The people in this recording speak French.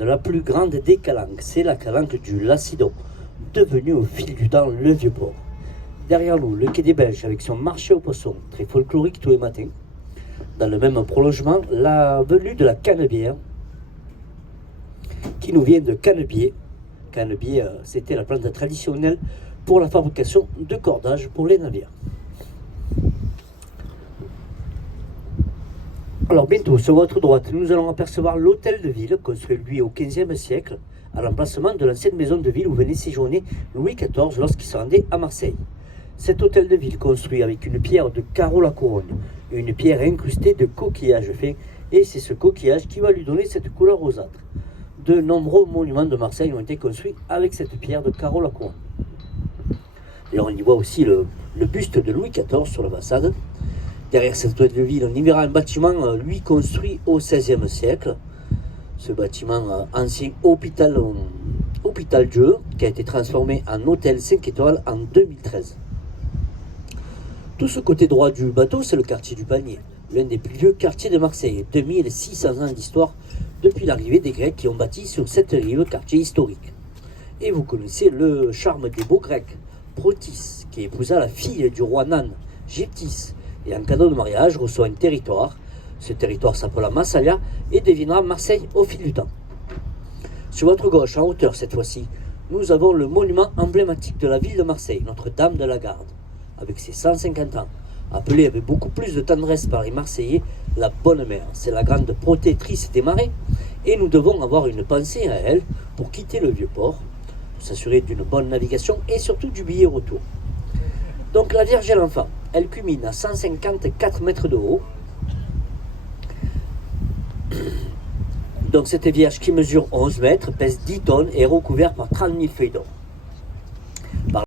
de la plus grande des calanques, c'est la calanque du Lacidon, devenue au fil du temps le Vieux-Port. Derrière nous, le quai des Belges avec son marché aux poissons, très folklorique tous les matins. Dans le même prolongement, la venue de la Canebière, qui nous vient de Canebier. Canebier, c'était la plante traditionnelle pour la fabrication de cordages pour les navires. Alors bientôt, sur votre droite, nous allons apercevoir l'hôtel de ville, construit lui au XVe siècle, à l'emplacement de l'ancienne maison de ville où venait séjourner Louis XIV lorsqu'il se rendait à Marseille. Cet hôtel de ville construit avec une pierre de Carreau-la-Couronne, une pierre incrustée de coquillages fins, et c'est ce coquillage qui va lui donner cette couleur rosâtre. De nombreux monuments de Marseille ont été construits avec cette pierre de Carreau-la-Couronne. Et on y voit aussi le buste de Louis XIV sur la façade. Derrière cette hôtel de ville, on y verra un bâtiment, lui, construit au XVIe siècle. Ce bâtiment ancien hôpital Dieu, qui a été transformé en hôtel 5 étoiles en 2013. Tout ce côté droit du bateau, c'est le quartier du Panier, l'un des plus vieux quartiers de Marseille, 2600 ans d'histoire depuis l'arrivée des Grecs qui ont bâti sur cette rive quartier historique. Et vous connaissez le charme des beaux Grecs, Protis, qui épousa la fille du roi Nan, Gétis, et en cadeau de mariage reçoit un territoire. Ce territoire s'appela Massalia et deviendra Marseille au fil du temps. Sur votre gauche, en hauteur cette fois-ci, nous avons le monument emblématique de la ville de Marseille, Notre-Dame de la Garde, avec ses 150 ans, appelée avec beaucoup plus de tendresse par les Marseillais la Bonne Mère. C'est la grande protectrice des marais et nous devons avoir une pensée à elle pour quitter le Vieux-Port, pour s'assurer d'une bonne navigation et surtout du billet retour. Donc la Vierge et l'Enfant, elle culmine à 154 mètres de haut. Donc cette Vierge qui mesure 11 mètres, pèse 10 tonnes et est recouverte par 30 000 feuilles d'or.